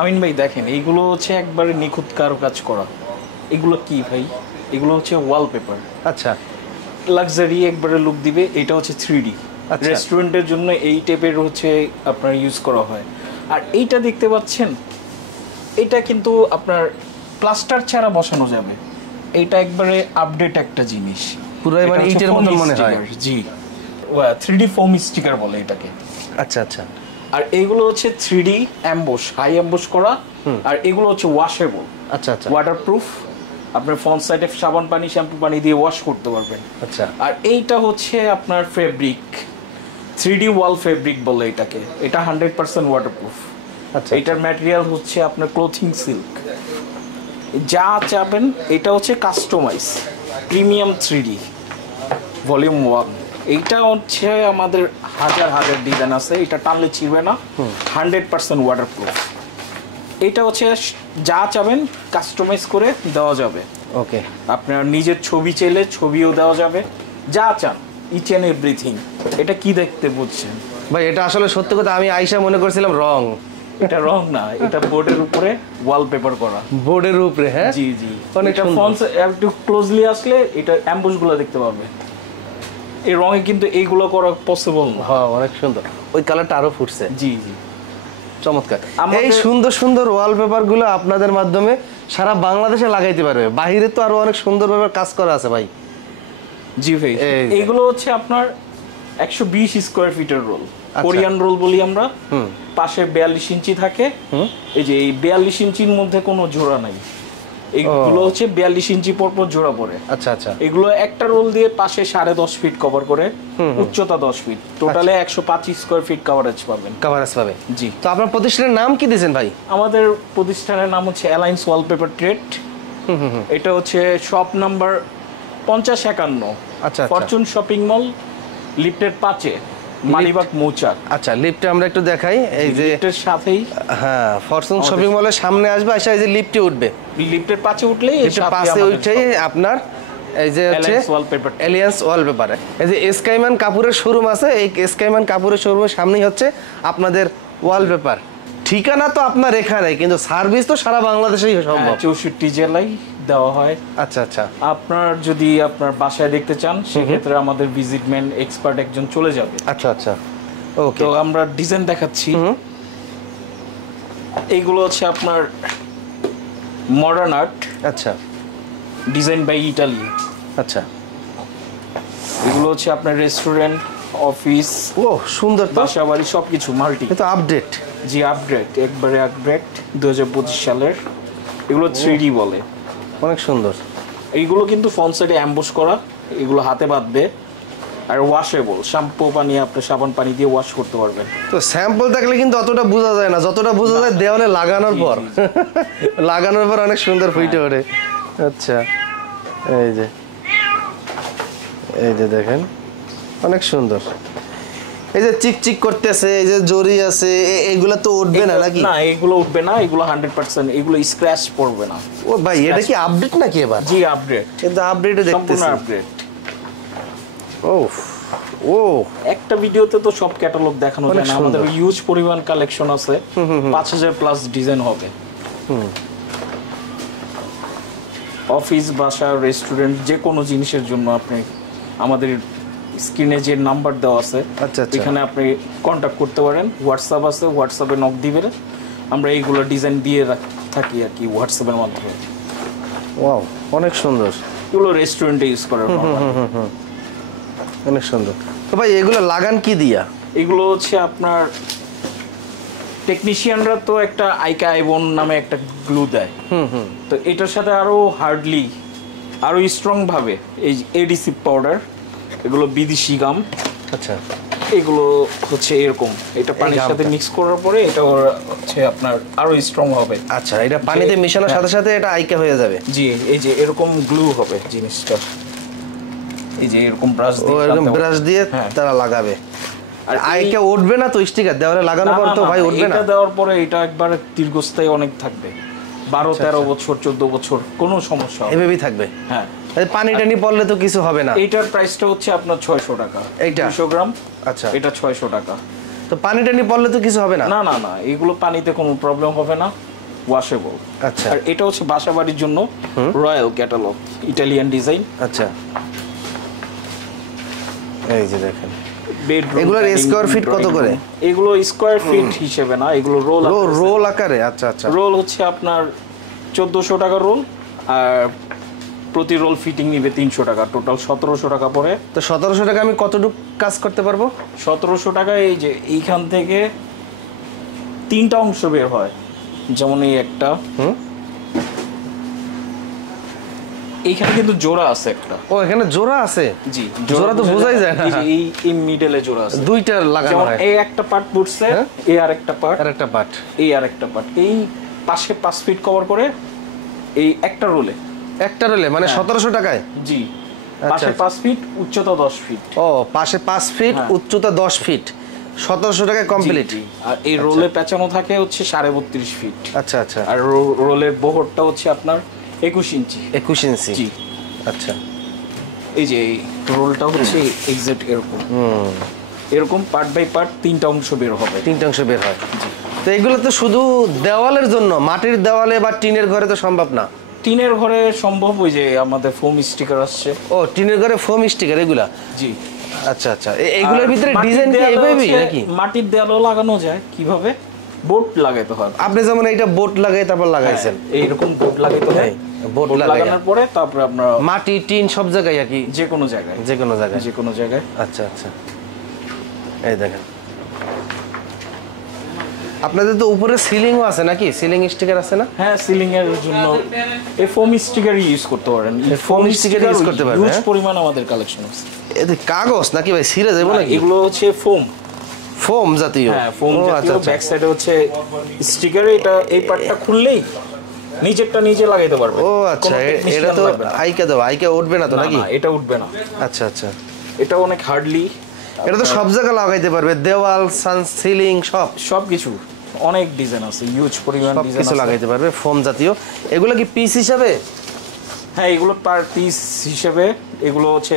আমিন ভাই দেখেন এইগুলো হচ্ছে একবারে নিখুঁত কারুকাজ করা। এগুলো কি ভাই? এগুলো হচ্ছে ওয়ালপেপার। আচ্ছা লাক্সারি একবারে লুক দিবে। এটা হচ্ছে 3D আচ্ছা। রেস্টুরেন্টের জন্য এই টাইপের হচ্ছে আপনার ইউজ করা হয়। আর এইটা দেখতে পাচ্ছেন, এটা কিন্তু আপনার প্লাস্টার ছাড়া বসানো যাবে। এইটা একবারে আপডেট একটা জিনিস, পুরো এটা মানে হচ্ছে ইটের foam মতন মনে হয়। sticker, জি 3D ফোম স্টিকার বলে এটাকে। আচ্ছা আচ্ছা। আর এইগুলো হচ্ছে 3D অ্যাম্বুশ, হাই অ্যাম্বুশ করা। আর এগুলো হচ্ছে ওয়াশেবল, আচ্ছা আচ্ছা ওয়াটারপ্রুফ। আপনার ফ্রন্ট সাইডে সাবান পানি শ্যাম্পু পানি দিয়ে ওয়াশ করতে পারবেন। আচ্ছা। আর এইটা হচ্ছে আপনার ফেব্রিক, 3D ওয়াল ফেব্রিক বলে এটাকে। এটা 100% ওয়াটারপ্রুফ। আচ্ছা। এটার ম্যাটেরিয়াল হচ্ছে আপনার ক্লোথিং সিল্ক। যা চাবেন এটা হচ্ছে কাস্টমাইজ প্রিমিয়াম 3D ভলিউম 1। এইটা হচ্ছে আমাদের হাজার হাজার ডিজাইন আছে, এটা টানলে ছিঁড়বে না, 100% ওয়াটারপ্রুফ। এটা হচ্ছে যা চাবেন কাস্টমাইজ করে দেওয়া যাবে। ওকে। আপনার নিজের ছবি চাইলে ছবিও দেওয়া যাবে, যা চান ইচ অ্যান্ড এভরিথিং। এটা কি দেখতে বুঝছেন ভাই? এটা আসলে সত্যি কথা, আমি আইসা মনে করছিলাম রং। এটা রং না, এটা বোর্ডের উপরে ওয়ালপেপার করা। বোর্ডের উপরে? হ্যাঁ জি জি। অনেক এটা সুন্দর। ফন্টস একটু ক্লোজলি আসলে এটা অ্যাম্বুশ গুলো দেখতে পাবে। এই রঙে কিন্তু এইগুলো করা পসিবল না। হ্যাঁ অনেক সুন্দর, ওই কালারটা আরো ফুটছে। জি জি চমৎকার। এই সুন্দর সুন্দর ওয়ালপেপার গুলো আপনাদের মাধ্যমে সারা বাংলাদেশে লাগাইতে পারবে। বাইরে তো আরো অনেক সুন্দর ভাবে কাজ করা আছে ভাই। জি ভাই, এইগুলো হচ্ছে আপনার 120 স্কয়ার ফিটের রোল, কোরিয়ান রোল বলি আমরা। পাশে 42 ইঞ্চি থাকে। এই যে এই 42 ইঞ্চির মধ্যে কোনো জোড়া নাই, এইগুলো হচ্ছে 42 ইঞ্চি পর পর জোড়া পড়ে। আচ্ছা আচ্ছা। এগুলো একটা রোল দিয়ে পাশে 10.5 ফিট কভার করে, উচ্চতা 10 ফিট, টোটালে 125 স্কয়ার ফিট কভারেজ পাবেন। কভারেজ পাবে। জি। তো আপনার প্রতিষ্ঠানের নাম কি দিয়েছেন ভাই? আমাদের প্রতিষ্ঠানের নাম হচ্ছে অ্যালায়েন্স ওয়ালপেপার ট্রেড। এটা হচ্ছে শপ নাম্বার 5051। আচ্ছা। ফরচুন শপিং মল, লিফটের 5-এ, মালিবাগ মৌচাক। আচ্ছা, লিফটে আমরা একটু দেখাই। এই যে লিফটের সাথেই, হ্যাঁ, ফরচুন শপিং মলের সামনে আসবে, আসা এই যে লিফটে উঠবে। লিফটের 5-এ উঠলেই লিফটের পাশে উঠেই আপনার এই যে হচ্ছে অ্যালিয়েন্স ওয়ালপেপার। এই যে স্কাইম্যান কাপুরের শোরুম আছে, এই স্কাইম্যান কাপুরের শোরুমের সামনেই হচ্ছে আপনাদের ওয়ালপেপার। ঠিকানা তো আপনার এখানে, কিন্তু সার্ভিস তো সারা বাংলাদেশেই সম্ভব। 64 জেলায় দেওয়া হয়। আচ্ছা আচ্ছা। আপনার যদি আপনার বাসায় দেখতে চান সেক্ষেত্রে আমাদের ভিজিটম্যান এক্সপার্ট একজন চলে যাবে। আচ্ছা আচ্ছা। ওকে। তো আমরা ডিজাইন দেখাচ্ছি। এইগুলো হচ্ছে আপনার মডার্ন আর্ট। আচ্ছা। Design by Italy. আচ্ছা। এগুলো হচ্ছে আপনার রেস্টুরেন্ট, অফিস, ও সুন্দর তো, বাসা বাড়ি সবকিছু মাল্টি। এটা আপডেট। জি আপগ্রেড, একবারে আপগ্রেড 2025 সালের। এগুলো 3D বলে। অনেক সুন্দর। এইগুলো কিন্তু ফ্রন্ট সাইডে অ্যাম্বুশ করা, এগুলো হাতে বাঁধবে। আর ওয়াশেবল, শ্যাম্পু পানি আপনি সাবান পানি দিয়ে ওয়াশ করতে পারবেন। তো স্যাম্পল থাকলে কিন্তু অতটা বোঝা যায় না, যতটা বোঝা যায় দেওয়ালে লাগানোর পর। লাগানোর পর অনেক সুন্দর ফুটে ওঠে। আচ্ছা, এই যে দেখেন অনেক সুন্দর। এই যে চিকচিক করতেছে, এই যে জরি আছে, এগুলা তো উঠবে না নাকি? না, এগুলো উঠবে না, এগুলো 100%, এগুলো স্ক্র্যাচ পড়বে না। ও ভাই, এটা কি আপডেট নাকি এবার? জি আপগ্রেড, কিন্তু আপডেটে দেখতেছি। আপগ্রেড। ও একটা ভিডিওতে তো সব ক্যাটালগ দেখানো যায় না, আমাদের হিউজ পরিমাণ কালেকশন আছে, 5000 প্লাস ডিজাইন হবে। অফিস, বাসা, রেস্টুরেন্ট, যে কোনো জিনিসের জন্য আপনি আমাদের স্ক্রিনে যে নাম্বার দেওয়া আছে এখানে আপনি কন্ট্যাক্ট করতে পারেন। হোয়াটসঅ্যাপ আছে, হোয়াটসঅ্যাপে নক দিবেন, আমরা এইগুলো ডিজাইন দিয়ে থাকি আর কি হোয়াটসঅ্যাপের মাধ্যমে। ওয়াও, অনেক সুন্দর। এগুলো রেস্টুরেন্টে ইউজ করার অনেক সুন্দর। তো ভাই এগুলো লাগান কি দিয়া? এগুলো হচ্ছে আপনার টেকনিশিয়ানরা তো একটা আইকা আইবন নামে একটা গ্লু দেয়, তো এটার সাথে আরো হার্ডলি আরো স্ট্রং ভাবে এই এডিসিভ পাউডার, এগুলো বিদেশি গাম। আচ্ছা। এগুলো হচ্ছে এরকম, এটা পানির সাথে মিক্স করার পরে এটা হচ্ছে আপনার আরো স্ট্রং হবে। আচ্ছা, এটা পানিতে মেশানোর সাথে সাথে এটা আইকা হয়ে যাবে। জি, এই যে এরকম গ্লু হবে জিনিসটা, এই যে এরকম ব্রাশ দিয়ে, এরকম ব্রাশ দিয়ে তারা লাগাবে। আর আইকা উঠবে না তো স্টিকার দেওয়ালে লাগানোর পর? তো ভাই উঠবে না, এটা দেওয়ার পরে এটা একবার দীর্ঘস্থায়ী অনেক থাকবে, 12-13 বছর 14 বছর কোনো সমস্যা হবে, এভাবেই থাকবে। হ্যাঁ, পানি টানি পড়লে তো কিছু হবে না। এইটার প্রাইসটা হচ্ছে আপনার 600 টাকা, এইটা 200 গ্রাম। আচ্ছা, এটা 600 টাকা। তো পানি টানি পড়লে তো কিছু হবে না? না না না, এগুলো পানিতে কোনো প্রবলেম হবে না, ওয়াশেবল। আচ্ছা, আর এটা হচ্ছে বাসাবাড়ির জন্য রয়্যাল ক্যাটালগ, ইটালিয়ান ডিজাইন। আচ্ছা, এই যে দেখেন বেডরুম। এগুলোর স্কয়ার ফিট কত করে? এগুলো স্কয়ার ফিট হিসেবে না, এগুলো রোল রোল আকারে। আচ্ছা আচ্ছা, রোল হচ্ছে আপনার 1400 টাকা রোল, আর প্রতি রোল ফিটিং নিবে 300 টাকা, টোটাল 1700 টাকা পড়ে। তো 1700 টাকা আমি কতটুকু কাজ করতে পারবো? 1700 টাকা এই যে এইখান থেকে 3টা অংশ বের হয়, যেমন এই একটা, এইখানে কিন্তু জোড়া আছে একটা। ও এখানে জোড়া আছে? জি, জোড়া তো বোঝাই যায় না। এই মিডলে জোড়া আছে, দুইটা লাগানো হয়। এই একটা পার্ট পড়ছে, এই আরেকটা পার্ট, আরেকটা পার্ট, এই আরেকটা পার্ট, এই পাশে 5 ফিট কভার করে এই একটা রোলে মানে 1700 টাকায়? জি, পাশে 5 ফিট, উচ্চতা 10 ফিট। ও পাশে 5 ফিট, উচ্চতা 10 ফিট, 1700 টাকায় কমপ্লিট। আর এই রোলে পেঁচানো থাকে হচ্ছে 32.5 ফিট। আচ্ছা আচ্ছা, আর রোলের বহরটা হচ্ছে আপনার 21 ইঞ্চি। 21 ইঞ্চি, জি। আচ্ছা, এই যে এই রোলটা হচ্ছে এক্সাক্ট এরকম, এরকম পার্ট বাই পার্ট 3টা অংশ বের হবে। 3টা অংশ বের হয়। তো এগুলো তো শুধু দেওয়ালের জন্য, মাটির দেওয়ালে বা টিনের ঘরে তো সম্ভব না। টিনের ঘরে সম্ভব, ওই যে আমাদের ফোম স্টিকার আসছে। ও টিনের ঘরে ফোম স্টিকার এগুলা? জি। আচ্ছা আচ্ছা, এগুলোর ভিতরে ডিজাইন কি এইভাবেই নাকি? মাটির দেয়ালও লাগানো যায়। কিভাবে? বোর্ড লাগাইতে হয়। আপনি যেমন এইটা বোর্ড লাগাই তারপর লাগাইছেন, এইরকম বোর্ড লাগাইতে হয়। বোর্ড লাগানোর পরে তারপর আপনারা মাটি টিন সব জায়গায় আর কি, যে কোনো জায়গায়, যে কোনো জায়গায়, যে কোনো জায়গায়। আচ্ছা আচ্ছা, এই দেখেন আপনাদের তো উপরে সিলিংও আছে নাকি? সিলিং স্টিকার আছে না? হ্যাঁ, সিলিং এর জন্য এই ফোম স্টিকার ইউজ করতে পারেন। ফোম স্টিকার ইউজ করতে পারবেন। হিউজ পরিমাণ আমাদের কালেকশন আছে। এতে কাগজ নাকি ভাই ছিঁড়ে যাবে নাকি? এগুলো হচ্ছে ফোম, ফোম জাতীয়। হ্যাঁ, ফোম জাতীয়। ব্যাক সাইডে হচ্ছে স্টিকার, এটা এই পার্টটা খুললেই নিচেরটা নিচে লাগাইতে পারবে। ও আচ্ছা, এটা তো আইকা দাও, আইকা উঠবে না তো নাকি? না, এটা উঠবে না। আচ্ছা আচ্ছা, এটা অনেক হার্ডলি, এটা তো সব জায়গায় লাগাইতে পারবে, দেওয়াল, সান, সিলিং সব কিছু। অনেক ডিজাইন আছে, হিউজ পরিমাণ ডিজাইন কিছু লাগাইতে পারবে ফোম জাতীয়। এগুলো কি পিস হিসাবে? হ্যাঁ, এগুলো পার পিস হিসেবে। এগুলো হচ্ছে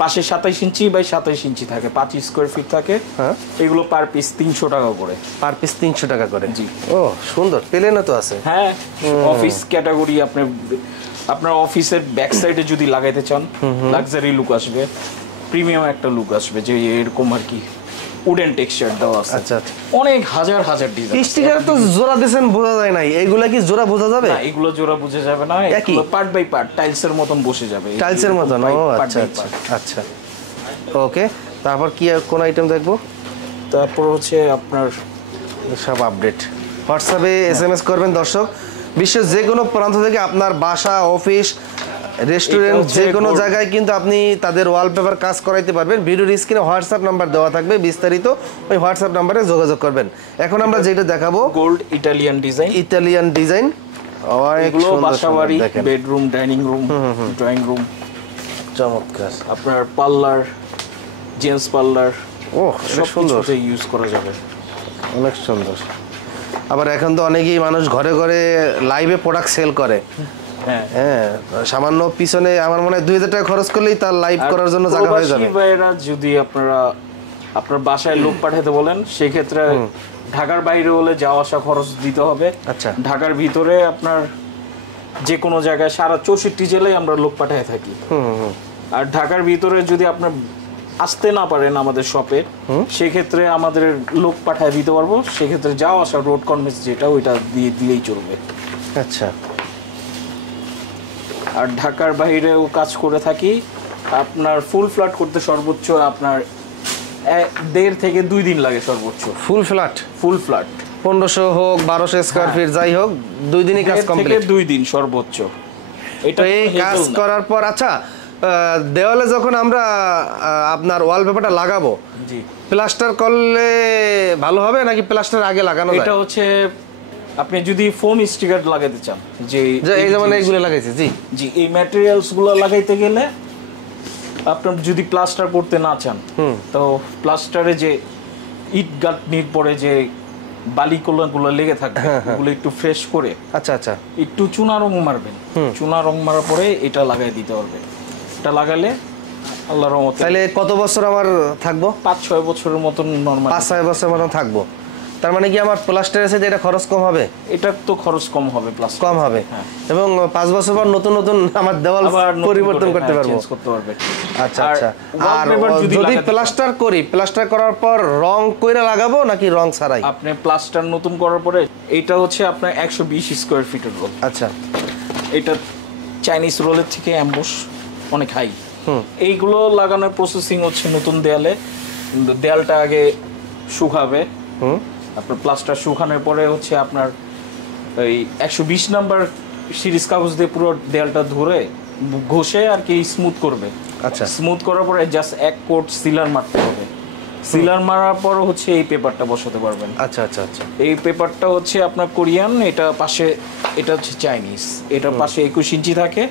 পাশে 27 ইঞ্চি বাই 27 ইঞ্চি থাকে, 5 স্কয়ার ফিট থাকে। হ্যাঁ, এগুলো পার পিস 300 টাকা করে। পার পিস 300 টাকা করে? জি। ও সুন্দর, প্লেনও তো আছে। হ্যাঁ, অফিস ক্যাটাগরি। আপনার অফিসের ব্যাক সাইডে যদি লাগাইতে চান, লাক্সারি লুক আসবে, প্রিমিয়াম একটা লুক আসবে, যে এরকম আর কি উডেন টেক্সচার দেওয়া আছে। আচ্ছা আচ্ছা, অনেক হাজার হাজার ডিজাইন। স্টিকার তো জোড়া দিবেন বোঝা যায় না, এইগুলা কি জোড়া বোঝা যাবে? না, এগুলো জোড়া বোঝা যাবে না, এগুলো পার্ট বাই পার্ট টাইলসের মতন বসে যাবে। টাইলসের মতন? ও আচ্ছা আচ্ছা আচ্ছা, ওকে। তারপর কি কোন আইটেম দেখবো? তারপর হচ্ছে আপনার সব আপডেট হোয়াটসঅ্যাপে SMS করবেন দর্শক। বিশ্বের যে কোনো প্রান্ত থেকে আপনার বাসা, অফিস, রেস্টুরেন্ট, যে কোনো জায়গায় কিন্তু আপনি তাদের ওয়ালপেপার কাজ করাইতে পারবেন। ভিডিওর স্ক্রিনে হোয়াটসঅ্যাপ নাম্বার দেওয়া থাকবে, বিস্তারিত ওই হোয়াটসঅ্যাপ নাম্বারে যোগাযোগ করবেন। এখন আমরা যেটা দেখাবো gold Italian design. Italian design, এগুলো বাসাবাড়ি, bedroom, dining room, drawing room, চমৎকার। আপনার পার্লার, জেন্টস পার্লার, ও অনেক সুন্দর, ইউজ করা যাবে, অনেক সুন্দর। আবার এখন তো অনেকেই মানুষ ঘরে ঘরে লাইভে প্রোডাক্ট সেল করে। হ্যাঁ, সামান্য পিছনে আমার মনে হয় 2000 টাকা খরচ করলেই তার লাইভ করার জন্য জায়গা হয়ে যাবে। যদি আপনার বাসায় লোক পাঠাতে বলেন, সেই ক্ষেত্রে ঢাকার বাইরে হলে যাওয়া আসা খরচ দিতে হবে। আচ্ছা, ঢাকার ভিতরে আপনার যে কোনো জায়গায় সারা 64 জেলায় আমরা লোক পাঠায় থাকি। আর ঢাকার ভিতরে যদি আপনার আসতে না পারেন আমাদের শপে, সেই ক্ষেত্রে আমাদের লোক পাঠায় দিতে পারবো। সেক্ষেত্রে যাওয়া আসা রোড কনভেন্স যেটা, ওইটা দিলেই চলবে। আচ্ছা। আর ঢাকার বাইরেও কাজ করে থাকি। আপনার ফুল ফ্ল্যাট করতে সর্বোচ্চ আপনার 1.5 থেকে 2 দিন লাগে সর্বোচ্চ। ফুল ফ্ল্যাট 1500 হোক 1200 স্কয়ার ফিট যাই হোক, 2 দিনই কাজ কমপ্লিট। 2 দিন সর্বোচ্চ। এটা এই কাজ করার পর আচ্ছা, দেওয়ালে যখন আমরা আপনার ওয়ালপেপারটা লাগাবো, জি, প্লাস্টার করলে ভালো হবে নাকি প্লাস্টার আগে লাগানো যায়? এটা হচ্ছে আপনি যদি ফোম স্টিকার লাগাতে চান, যে এই যেমন এইগুলো লাগাইছে, জি জি, এই ম্যাটেরিয়ালস গুলো লাগাইতে গেলে আপনার যদি প্লাস্টার করতে না চান, তো প্লাস্টারে যে ইট গাঁথনির পরে যে বালিগুলো লেগে থাকবে, ওগুলো একটু ফ্রেশ করে, আচ্ছা আচ্ছা, একটু চুনা রং মারবেন। চুনা রং মারার পরে এটা লাগাই দিতে হবে। এটা লাগালে আল্লাহর রহমতে। তাহলে কত বছর আমার থাকবো? 5-6 বছরের মতন নরমাল। 5-6 বছর মতন থাকবো। তার মানে কি আমার প্লাস্টার আছে যে এটা খরচ কম হবে? এটা তো খরচ কম হবে, প্লাস কম হবে, এবং 5 বছর পর নতুন নতুন আমার দেওয়াল পরিবর্তন করতে পারবো। চেঞ্জ করতে পারবে। আচ্ছা আচ্ছা। আর যদি প্লাস্টার করি, প্লাস্টার করার পর রং কইরা লাগাবো নাকি রং ছাড়াই? আপনি প্লাস্টার নতুন করার পরে এটা হচ্ছে আপনার 120 স্কয়ার ফিটের রোল। আচ্ছা। এটা চাইনিজ রোলের থেকে অ্যাম্বুশ অনেক হাই। এইগুলো লাগানোর প্রসেসিং হচ্ছে নতুন দেয়ালে, দেয়ালটা আগে শুকাবে, আপনার প্লাস্টার শুকানোর পরে হচ্ছে আপনার এই 120 নাম্বার সিরিজ কাগজ দিয়ে পুরো দেয়ালটা ধরে ঘষে আর কি স্মুথ করবে। আচ্ছা। স্মুথ করার পরে জাস্ট এক কোট সিলার মারতে হবে। সিলার মারার পর হচ্ছে এই পেপারটা বসাতে পারবেন। আচ্ছা আচ্ছা আচ্ছা। এই পেপারটা হচ্ছে আপনার কোরিয়ান, এটা পাশে এটা হচ্ছে চাইনিজ, এটা পাশে 21 ইঞ্চি থাকে,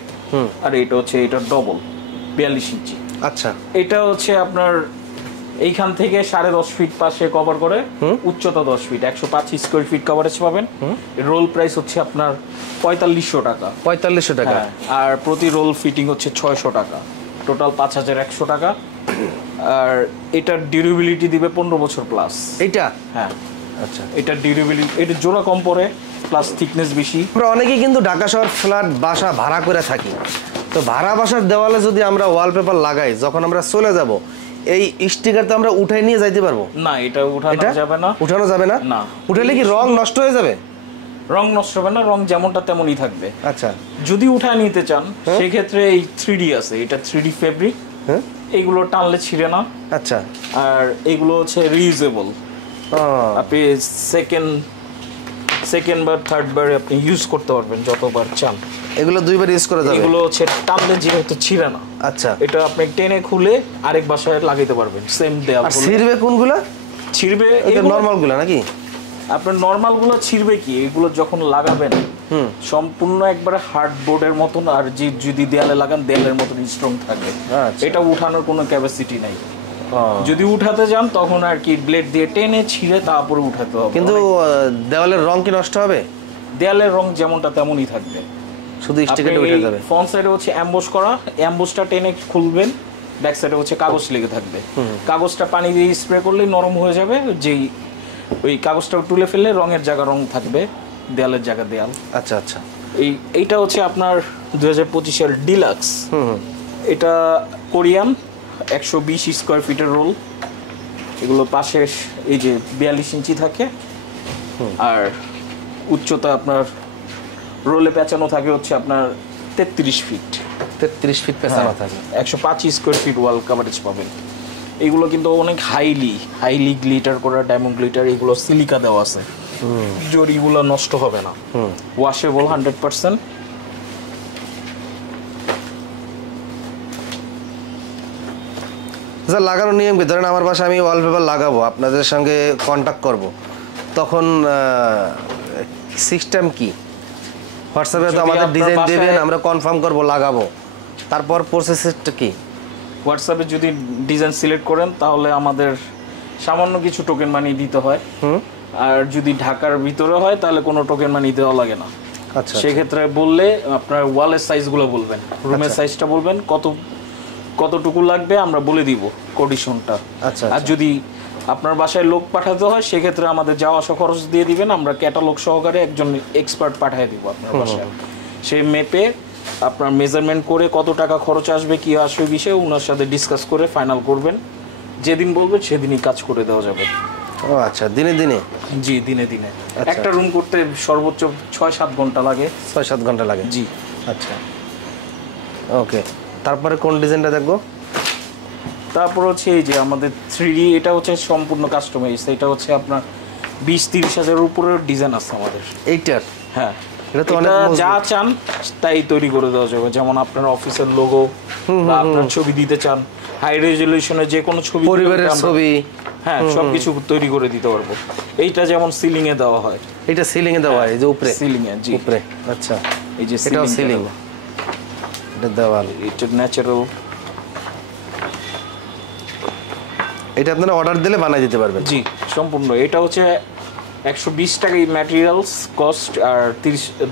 আর এটা হচ্ছে এটা ডবল 42 ইঞ্চি। আচ্ছা। এটা হচ্ছে আপনার এইখান থেকে 10.5 ফিট পাশে কভার করে, উচ্চতা 10 ফিট, 105 স্কয়ার ফিট কভারেজ পাবেন। রোল প্রাইস হচ্ছে আপনার 4500 টাকা। 4500 টাকা। আর প্রতি রোল ফিটিং হচ্ছে 600 টাকা, টোটাল 5100 টাকা। আর এটার ডিউরেবিলিটি দিবে 15 বছর প্লাস। এইটা? হ্যাঁ। আচ্ছা। এটা ডিউরেবিলিটি, এটা জোড়া কম পড়ে, প্লাস থিকনেস বেশি। আমরা অনেকেই কিন্তু ঢাকা শহর ফ্ল্যাট বাসা ভাড়া করে থাকি, তো ভাড়া বাসার দেওয়ালে যদি আমরা ওয়ালপেপার লাগাই, যখন আমরা চলে যাব এই স্টিকার তো আমরা উঠাই নিয়ে যাইতে পারবো না? এটা উঠানো যাবে না। উঠানো যাবে না? না। উঠালে কি রং নষ্ট হয়ে যাবে? রং নষ্ট হবে না, রং যেমনটা তেমনই থাকবে। আচ্ছা। যদি উঠায় নিতে চান সেক্ষেত্রে এই 3D আছে, এটা 3D ফেব্রিক, এইগুলো টানলে ছিঁড়ে না। আচ্ছা। আর এইগুলো হচ্ছে রিউজেবল, আপনি সেকেন্ড বার থার্ড বার আপনি ইউজ করতে পারবেন যতবার চান। এগুলো 2 বার ইউজ করা যাবে? এগুলো হচ্ছে টানলে যেহেতু ছিঁড়ে না। আচ্ছা। এটা আপনি টেনে খুলে আরেক বাসায় লাগাইতে পারবেন সেম দেয়াল। আর ছিঁড়বে কোনগুলো? ছিঁড়বে এটা নরমালগুলো নাকি? আপনার নরমালগুলো ছিঁড়বে কি, এগুলো যখন লাগাবেন সম্পূর্ণ একবারে হার্ডবোর্ডের মতন, আর যদি দেয়ালে লাগান দেয়ালের মতন স্ট্রং থাকবে। এটা উঠানোর কোনো ক্যাপাসিটি নাই। যদি উঠাতে যান তখন আর কি ব্লেড দিয়ে টেনে ছিঁড়ে তারপরে উঠাতে হবে। কিন্তু দেওয়ালের রং কি নষ্ট হবে? দেয়ালের রং যেমনটা তেমনই থাকবে, শুধু স্টিকারটা উঠে যাবে। ফ্রন্ট সাইডে হচ্ছে অ্যাম্বস করা, অ্যাম্বসটা টেনে খুলবেন, ব্যাক সাইডে হচ্ছে কাগজ লেগে থাকবে। কাগজটা পানি দিয়ে স্প্রে করলেই নরম হয়ে যাবে, যেই ওই কাগজটা তুলে ফেললে রঙের জায়গা রং থাকবে, দেয়ালের জায়গা দেয়াল। আচ্ছা আচ্ছা। এইটা হচ্ছে আপনার 2025-এর ডিলাক্স। এটা কোরিয়ান 120 স্কয়ার ফিটের রোল। এগুলো পাশে এই যে 42 ইঞ্চি থাকে, আর উচ্চতা আপনার রোলে পেঁচানো থাকে হচ্ছে আপনার 33 ফিট। 33 ফিট পেঁচানো থাকে, 105 স্কয়ার ফিট ওয়াল কভারেজ পাবেন। এগুলো কিন্তু অনেক হাইলি গ্লিটার করা, ডায়মন্ড গ্লিটার, এগুলো সিলিকা দেওয়া আছে, জরিগুলো নষ্ট হবে না, ওয়াশেবল 100%। যা লাগানোর নিয়ম কি? ধরেন আমার বাসায় আমি ওয়ালপেপার লাগাবো, আপনাদের সঙ্গে কন্ট্যাক্ট করব, তখন সিস্টেম কি? হোয়াটসঅ্যাপে তো আমাদের ডিজাইন দেবেন, আমরা কনফার্ম করব লাগাবো, তারপর প্রসেসটা কি? হোয়াটসঅ্যাপে যদি ডিজাইন সিলেক্ট করেন তাহলে আমাদের সামান্য কিছু টোকেন মানি দিতে হয়, আর যদি ঢাকার ভিতরে হয় তাহলে কোনো টোকেন মানি দেওয়া লাগে না। আচ্ছা। সেক্ষেত্রে বললে আপনার ওয়ালের সাইজগুলো বলবেন, রুমের সাইজটা বলবেন, কতটুকু লাগবে আমরা বলে দিব কন্ডিশনটা। আচ্ছা। আর যদি আপনার বাসায় লোক পাঠাতে হয় সেক্ষেত্রে আমাদের যাওয়া আসা খরচ দিয়ে দিবেন, আমরা ক্যাটালগ সহকারে একজন এক্সপার্ট পাঠিয়ে দিব আপনার বাসায়। সেই মেপে আপনার মেজারমেন্ট করে কত টাকা খরচ আসবে কি আসবে বিষয়ে ওনার সাথে ডিসকাস করে ফাইনাল করবেন, যেদিন বলবেন সেদিনই কাজ করে দেওয়া যাবে। ও আচ্ছা, দিনে দিনে? জি, দিনে দিনে। একটা রুম করতে সর্বোচ্চ 6-7 ঘন্টা লাগে। 6-7 ঘন্টা লাগে? জি। আচ্ছা, ওকে। তারপরে কোন ডিজাইনটা দেখবো? তারপর হচ্ছে এই যে আমাদের 3D, এটা হচ্ছে সম্পূর্ণ কাস্টমাইজ। এটা হচ্ছে আপনার 20-30 হাজারের উপরের ডিজাইন আছে আমাদের এইটার। হ্যাঁ, এটা তো অনেক যা চান তাই তৈরি করে দেওয়া যাবে। যেমন আপনার অফিসের লোগো বা আপনার ছবি দিতে চান, হাই রেজলিউশনে যে কোনো ছবি, পরিবারের ছবি, হ্যাঁ সবকিছু তৈরি করে দিতে পারবো। এইটা যেমন সিলিং এ দেওয়া হয়। এটা সিলিং এ দেওয়া হয়, এই যে উপরে সিলিং এ? জি, উপরে। আচ্ছা, এই যে এটাও সিলিং, এটা দেওয়াল, এটা ন্যাচারাল। এটা আপনারা অর্ডার দিলে বানাই দিতে পারবেন? জি, সম্পূর্ণ। এটা হচ্ছে 120 টাকা ম্যাটেরিয়ালস কস্ট, আর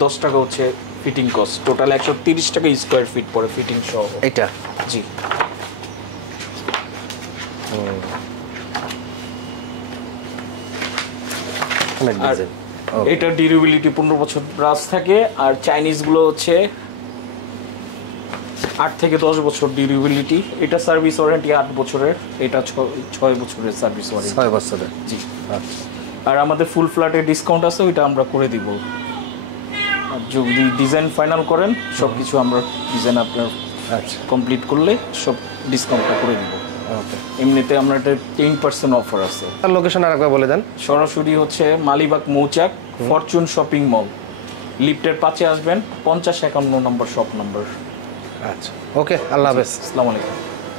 10 টাকা হচ্ছে ফিটিং কস্ট। টোটাল 130 টাকা স্কয়ার ফিট পড়ে ফিটিং সহ। এটা? জি। অনেক আর ডিজাইন। এটা ডিউরেবিলিটি 15 বছর প্লাস থাকে, আর চাইনিজ গুলো হচ্ছে 8 থেকে 10 বছর ডিউরেবিলিটি। এটা সার্ভিস ওয়ারেন্টি 8 বছরের, এটা 6 বছরের সার্ভিস ওয়ারেন্টি। 6 বছরের। জি। আচ্ছা। আর আমাদের ফুল ফ্ল্যাটের ডিসকাউন্ট আছে, ওইটা আমরা করে দিব। আর যদি ডিজাইন ফাইনাল করেন সবকিছু আমরা ডিজাইন আপনার আচ্ছা কমপ্লিট করলে সব ডিসকাউন্টটা করে দিব। ওকে। এমনিতে আমরা এটা 10% অফার আছে। আর লোকেশন আরেকবার বলে দেন। সরাসরি হচ্ছে মালিবাগ মৌচাক, ফরচুন শপিং মল, লিফটের 5-এ আসবেন, 50-51 নম্বর শপ নম্বর। আচ্ছা ওকে, আল্লাহ হাফেজ। আসসালামু আলাইকুম।